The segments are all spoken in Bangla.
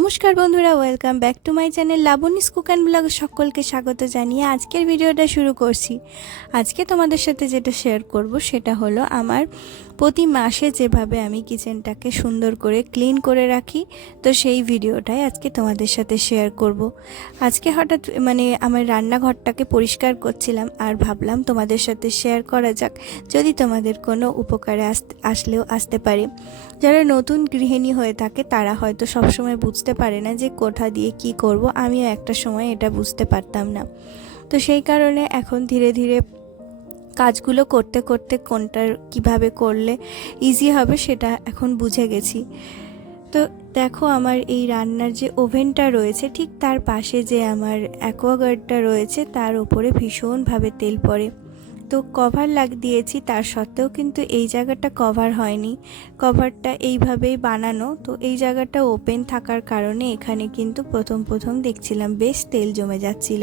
নমস্কার বন্ধুরা, welcome back to my channel Labani's cook and blog. সকলকে স্বাগত জানিয়ে আজকের ভিডিওটা শুরু করছি। আজকে তোমাদের সাথে যেটা শেয়ার করব সেটা হলো আমার প্রতি মাসে যেভাবে আমি কিচেনটাকে সুন্দর করে ক্লিন করে রাখি, তো সেই ভিডিওটাই আজকে তোমাদের সাথে শেয়ার করব। আজকে হঠাৎ আমার রান্নাঘরটাকে পরিষ্কার করছিলাম আর ভাবলাম তোমাদের সাথে শেয়ার করা যাক, যদি তোমাদের কোনো উপকারে আসলেও আসতে পারে। যারা নতুন গৃহিণী হয়ে থাকে তারা হয়তো সবসময় বুঝতে পারে না যে কোথা দিয়ে কি করব। আমিও একটা সময় এটা বুঝতে পারতাম না, তো সেই কারণে এখন ধীরে ধীরে কাজগুলো করতে করতে কোনটার কিভাবে করলে ইজি হবে সেটা এখন বুঝে গেছি। তো দেখো, আমার এই রান্নার যে ওভেনটা রয়েছে ঠিক তার পাশে যে আমার অ্যাকোয়াগার্ডটা রয়েছে তার উপরে ভীষণভাবে তেল পড়ে। তো কভার দিয়েছি, তার সত্ত্বেও কিন্তু এই জায়গাটা কভার হয়নি। কভারটা এইভাবেই বানানো, তো এই জায়গাটা ওপেন থাকার কারণে এখানে কিন্তু প্রথম দেখছিলাম বেশ তেল জমে যাচ্ছিল।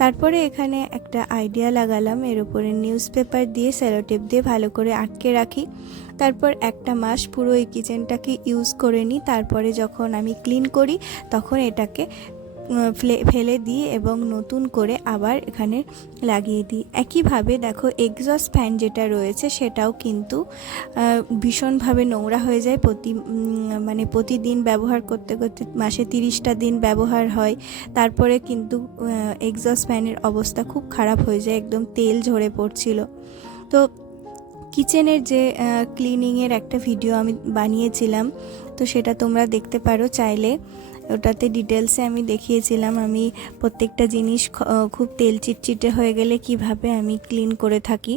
তারপরে এখানে একটা আইডিয়া লাগালাম, এর উপরে নিউজ পেপার দিয়ে সেলোটেপ দিয়ে ভালো করে আটকে রাখি। তারপর একটা মাস পুরো এই কিচেনটাকে ইউজ করে নিই। তারপরে যখন আমি ক্লিন করি তখন এটাকে ফেলে দিই এবং নতুন করে আবার এখানে লাগিয়ে দিই। একইভাবে দেখো, এক্সস্ট ফ্যান যেটা রয়েছে সেটাও কিন্তু ভীষণভাবে নোংরা হয়ে যায়। প্রতিদিন ব্যবহার করতে করতে মাসে 30টা দিন ব্যবহার হয়, তারপরে কিন্তু এক্সস্ট ফ্যানের অবস্থা খুব খারাপ হয়ে যায়, একদম তেল ঝরে পড়ছিল। তো কিচেনের যে ক্লিনিংয়ের একটা ভিডিও আমি বানিয়েছিলাম, তো সেটা তোমরা দেখতে পারো চাইলে। ওটাতে ডিটেলসে আমি দেখিয়েছিলাম আমি প্রত্যেকটা জিনিস খুব তেল চিটচিটে হয়ে গেলে কিভাবে আমি ক্লিন করে থাকি।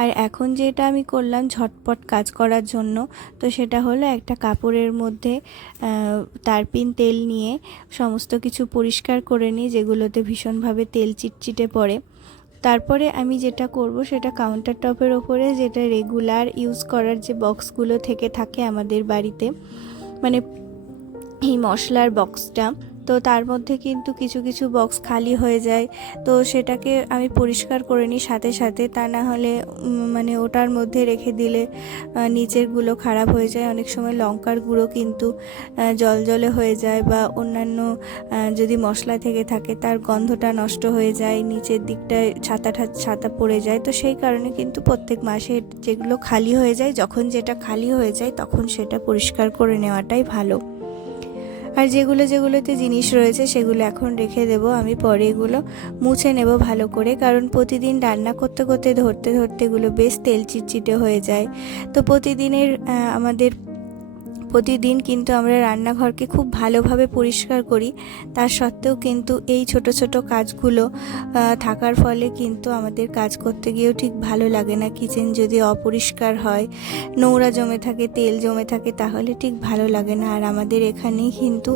আর এখন যেটা আমি করলাম ঝটপট কাজ করার জন্য, তো সেটা হলো একটা কাপড়ের মধ্যে তারপিন তেল নিয়ে সমস্ত কিছু পরিষ্কার করে নিই যেগুলোতে ভীষণভাবে তেল চিটচিটে পড়ে। তারপরে আমি যেটা করব সেটা কাউন্টার টপের ওপরে, যেটা রেগুলার ইউজ করার যে বক্সগুলো থেকে থাকে আমাদের বাড়িতে, মানে এই মশলার বক্সটা, তো তার মধ্যে কিন্তু কিছু কিছু বক্স খালি হয়ে যায়। তো সেটাকে আমি পরিষ্কার করে নিই সাথে সাথে, তা না হলে ওটার মধ্যে রেখে দিলে নিচেরগুলো খারাপ হয়ে যায়। অনেক সময় লঙ্কার গুঁড়ো কিন্তু জলজলে হয়ে যায়, বা অন্যান্য যদি মশলা থেকে থাকে তার গন্ধটা নষ্ট হয়ে যায়, নিচের দিকটায় ছাতা পড়ে যায়। তো সেই কারণে কিন্তু প্রত্যেক মাসে যেগুলো খালি হয়ে যায়, যখন যেটা খালি হয়ে যায় তখন সেটা পরিষ্কার করে নেওয়াটাই ভালো। আর যেগুলোতে জিনিস রয়েছে সেগুলো এখন রেখে দেব, আমি পরে এগুলো মুছে নেব ভালো করে, কারণ প্রতিদিন রান্না করতে করতে ধরতে এগুলো বেশ তেল চিটচিটে হয়ে যায়। তো প্রতিদিন কিন্তু আমরা রান্নাঘরকে খুব ভালোভাবে পরিষ্কার করি, তার সত্ত্বেও কিন্তু এই ছোট ছোট কাজগুলো থাকার ফলে কিন্তু আমাদের কাজ করতে গিয়েও ঠিক ভালো লাগে না। কিচেন যদি অপরিষ্কার হয়, নোংরা জমে থাকে, তেল জমে থাকে, তাহলে ঠিক ভালো লাগে না। আর আমাদের এখানেই কিন্তু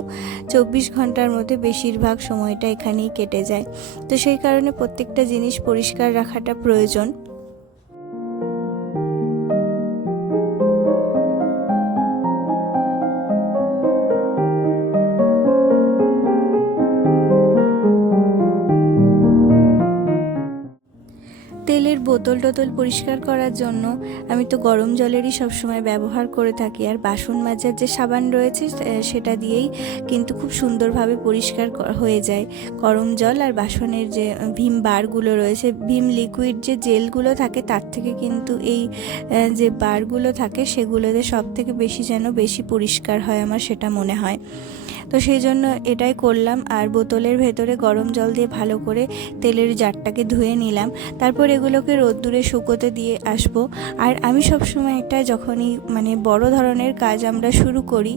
24 ঘন্টার মধ্যে বেশিরভাগ সময়টা এখানেই কেটে যায়। তো সেই কারণে প্রত্যেকটা জিনিস পরিষ্কার রাখাটা প্রয়োজন। তেলের বোতল পরিষ্কার করার জন্য আমি তো গরম জলেরই সবসময় ব্যবহার করে থাকি। আর বাসন মাজার যে সাবান রয়েছে সেটা দিয়েই কিন্তু খুব সুন্দরভাবে পরিষ্কার হয়ে যায়। গরম জল আর বাসনের যে ভিম বারগুলো রয়েছে, ভিম লিকুইড যে জেলগুলো থাকে তার থেকে কিন্তু এই যে বারগুলো থাকে সেগুলোতে সব থেকে বেশি পরিষ্কার হয় আমার, সেটা মনে হয়। তো সেই জন্য এটাই করলাম। আর বোতলের ভেতরে গরম জল দিয়ে ভালো করে তেলের জারটাকে ধুয়ে নিলাম। তারপর এগুলোকে রোদ্দুরে শুকোতে দিয়ে আসবো। আর আমি সবসময় একটা যখনই বড় ধরনের কাজ আমরা শুরু করি,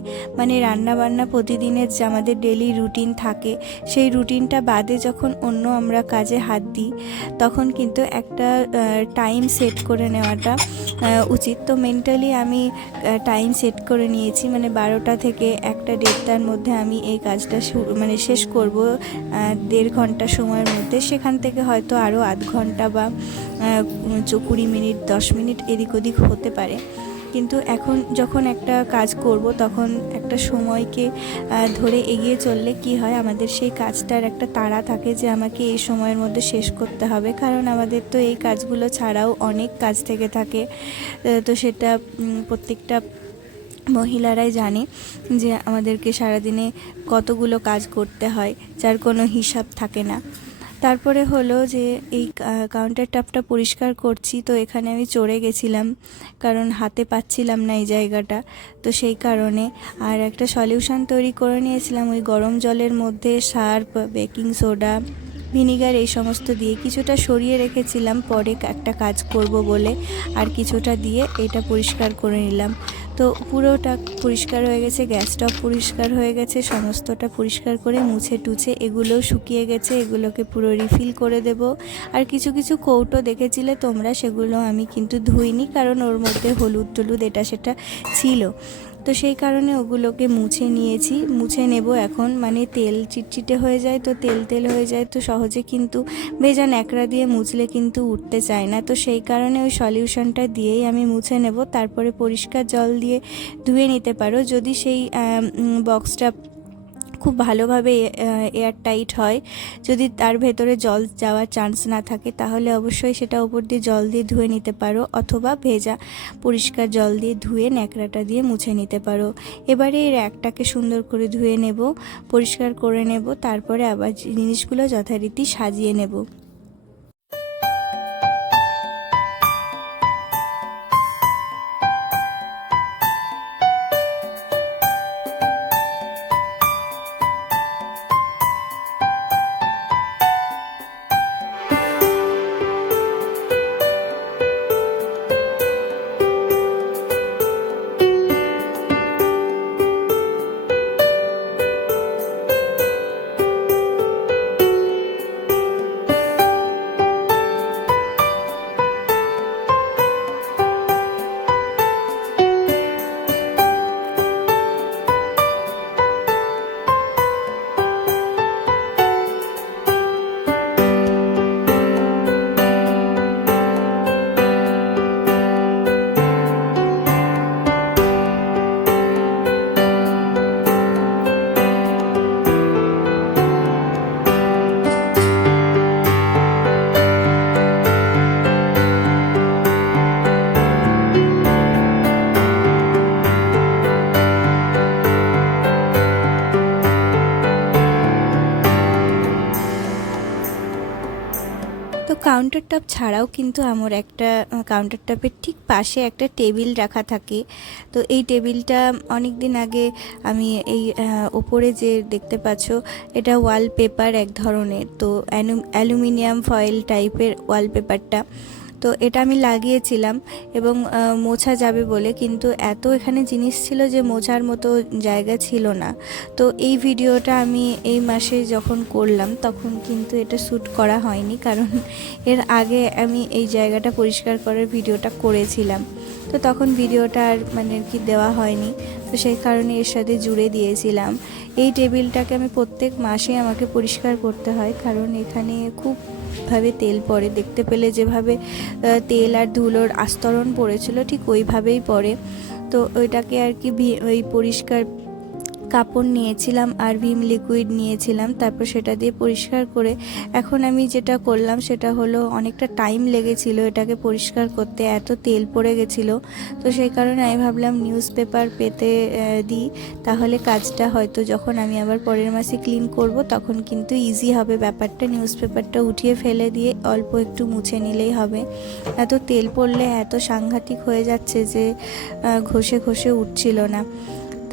রান্না বান্না প্রতিদিনের যে আমাদের ডেলি রুটিন থাকে, সেই রুটিনটা বাদে যখন অন্য আমরা কাজে হাত দিই তখন কিন্তু একটা টাইম সেট করে নেওয়াটা উচিত। তো মেন্টালি আমি টাইম সেট করে নিয়েছি, 12টা থেকে 1-1:30টার মধ্যে আমি এই কাজটা শেষ করব 1.5 ঘন্টা সময়ের মধ্যে। সেখান থেকে হয়তো আরও আধ ঘন্টা বা 20 মিনিট 10 মিনিট এদিক ওদিক হতে পারে, কিন্তু এখন যখন একটা কাজ করব তখন একটা সময়কে ধরে এগিয়ে চললে কি হয়, আমাদের সেই কাজটার একটা তাড়া থাকে যে আমাকে এই সময়ের মধ্যে শেষ করতে হবে। কারণ আমাদের তো এই কাজগুলো ছাড়াও অনেক কাজ থেকে থাকে, তো সেটা প্রত্যেকটা মহিলারাই জানে যে আমাদেরকে সারাদিনে কতগুলো কাজ করতে হয়, যার কোনো হিসাব থাকে না। তারপরে হলো যে এই কাউন্টার টপটা পরিষ্কার করছি, তো এখানে আমি চড়ে গেছিলাম কারণ হাতে পাচ্ছিলাম না এই জায়গাটা, তো সেই কারণে। আর একটা সলিউশন তৈরি করে নিয়েছিলাম ওই গরম জলের মধ্যে সার্ফ, বেকিং সোডা, ভিনিগার এই সমস্ত দিয়ে কিছুটা সরিয়ে রেখেছিলাম পরে একটা কাজ করব বলে, আর কিছুটা দিয়ে এটা পরিষ্কার করে নিলাম। তো পুরোটা পরিষ্কার হয়ে গেছে, গ্যাসটাও পরিষ্কার হয়ে গেছে, সমস্তটা পরিষ্কার করে মুছে টুছে এগুলোও শুকিয়ে গেছে, এগুলোকে পুরো রিফিল করে দেব। আর কিছু কিছু কৌটো দেখেছিলে তোমরা, সেগুলো আমি কিন্তু ধুইনি কারণ ওর মধ্যে হলুদ টলুদ এটা সেটা ছিল, তো সেই কারণে ওগুলোকে মুছে নিয়েছি। মুছে নেব এখন, মানে তেল চিটচিটে হয়ে যায়, তো তেল তেল হয়ে যায়, তো সহজে কিন্তু ভেজা ন্যাকড়া দিয়ে মুছলে কিন্তু উঠতে চায় না, তো সেই কারণে ওই সলিউশনটা দিয়েই আমি মুছে নেব। তারপরে পরিষ্কার জল দিয়ে ধুয়ে নিতে পারো যদি সেই বক্সটা খুব ভালোভাবে এয়ার টাইট হয়। যদি তার ভেতরে জল যাওয়ার চান্স না থাকে তাহলে অবশ্যই সেটা উপর দিয়ে জল দিয়ে ধুয়ে নিতে পারো, অথবা ভেজা পরিষ্কার জল দিয়ে ধুয়ে ন্যাকড়াটা দিয়ে মুছে নিতে পারো। এবারে এই র্যাকটাকে সুন্দর করে ধুয়ে নেব, পরিষ্কার করে নেব, তারপরে আবার জিনিসগুলো যথারীতি সাজিয়ে নেব। তো কাউন্টার টপ ছাড়াও কিন্তু আমার একটা কাউন্টার টপের ঠিক পাশে একটা টেবিল রাখা থাকে। তো এই টেবিলটা অনেক দিন আগে আমি এই ওপরে যে দেখতে পাচ্ছ এটা ওয়ালপেপার এক ধরনের, তো অ্যালুমিনিয়াম ফয়েল টাইপের ওয়ালপেপারটা, তো এটা আমি লাগিয়েছিলাম এবং মোছা যাবে বলে, কিন্তু এত এখানে জিনিস ছিল যে মোছার মতো জায়গা ছিল না। তো এই ভিডিওটা আমি এই মাসে যখন করলাম তখন কিন্তু এটা শ্যুট করা হয়নি, কারণ এর আগে আমি এই জায়গাটা পরিষ্কার করার ভিডিওটা করেছিলাম, তো তখন ভিডিওটা আর মানে কি দেওয়া হয়নি, তো সেই কারণে এর সাথে জুড়ে দিয়েছিলাম। এই টেবিলটাকে আমি প্রত্যেক মাসে আমাকে পরিষ্কার করতে হয়, কারণ এখানে খুব ভাবে তেল পড়ে, দেখতে পেলে যেভাবে তেল আর ধুলোর আস্তরণ পড়েছিল ঠিক ওইভাবেই পড়ে। তো ওইটাকে আর কি ওই পরিষ্কার কাপড় নিয়েছিলাম আর ভিম লিকুইড নিয়েছিলাম, তারপর সেটা দিয়ে পরিষ্কার করে এখন আমি যেটা করলাম সেটা হলো অনেকটা টাইম লেগেছিল এটাকে পরিষ্কার করতে, এত তেল পড়ে গেছিলো, তো সেই কারণে আমি ভাবলাম নিউজ পেপার পেতে দিই, তাহলে কাজটা হয়তো যখন আমি আবার পরের মাসে ক্লিন করব তখন কিন্তু ইজি হবে ব্যাপারটা। নিউজ পেপারটা উঠিয়ে ফেলে দিয়ে অল্প একটু মুছে নিলেই হবে। এত তেল পড়লে এত সাংঘাতিক হয়ে যাচ্ছে যে ঘষে ঘষে উঠছিল না,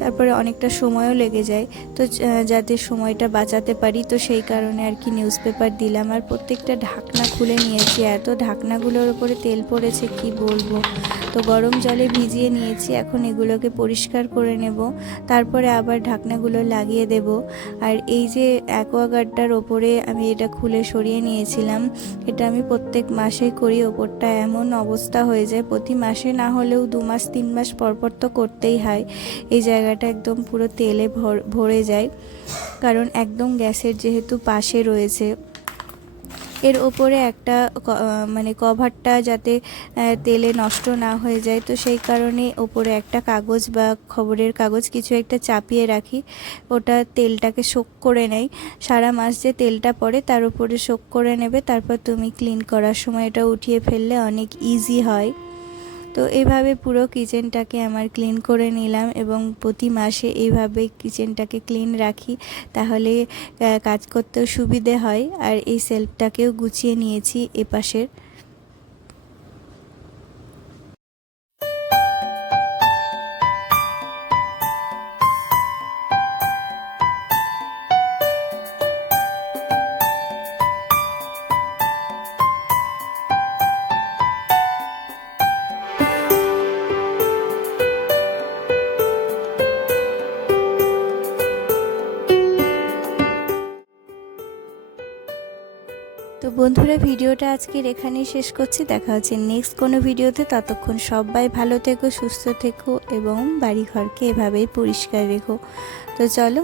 তারপরে অনেকটা সময়ও লেগে যায়, তো যাতে সময়টা বাঁচাতে পারি তো সেই কারণে আর কি নিউজ পেপার দিলাম। আর প্রত্যেকটা ঢাকনা খুলে নিয়েছি, এত ঢাকনাগুলোর উপরে তেল পড়েছে কি বলবো। তো গরম জলে ভিজিয়ে নিয়েছি, এখন এগুলোকে পরিষ্কার করে নেব, তারপরে আবার ঢাকনাগুলো লাগিয়ে দেব। আর এই যে অ্যাকোয়াগার্ডটার ওপরে আমি এটা খুলে সরিয়ে নিয়েছিলাম, এটা আমি প্রত্যেক মাসেই করি, ওপরটা এমন অবস্থা হয়ে যায়, প্রতি মাসে না হলেও 2 মাস 3 মাস পরপর তো করতেই হয়। এই জায়গাটা একদম পুরো তেলে ভরে যায়, কারণ একদম গ্যাসের যেহেতু পাশে রয়েছে। এর ওপরে একটা মানে কভারটা যাতে তেলে নষ্ট না হয়ে যায়, তো সেই কারণে ওপরে একটা কাগজ বা খবরের কাগজ কিছু একটা চাপিয়ে রাখি, ওটা তেলটাকে সোক করে নেয়, সারা মাস যে তেলটা পড়ে তার উপরে সোক করে নেবে, তারপর তুমি ক্লিন করার সময় এটা উঠিয়ে ফেললে অনেক ইজি হয়। তো এইভাবে পুরো কিচেনটাকে আমার ক্লিন করে নিলাম এবং প্রতি মাসে এইভাবে কিচেনটাকে ক্লিন রাখি, তাহলে কাজ করতেও সুবিধে হয়। আর এই সেলফটাকেও গুছিয়ে নিয়েছি এপাশের। তো বন্ধুরা, ভিডিওটা আজকের এখানেই শেষ করছি। দেখা হচ্ছে নেক্সট কোনো ভিডিওতে। ততক্ষণ সবাই ভালো থেকো, সুস্থ থেকো এবং বাড়িঘরকে এভাবেই পরিষ্কার রেখো। তো চলো,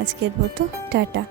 আজকের মতো টাটা।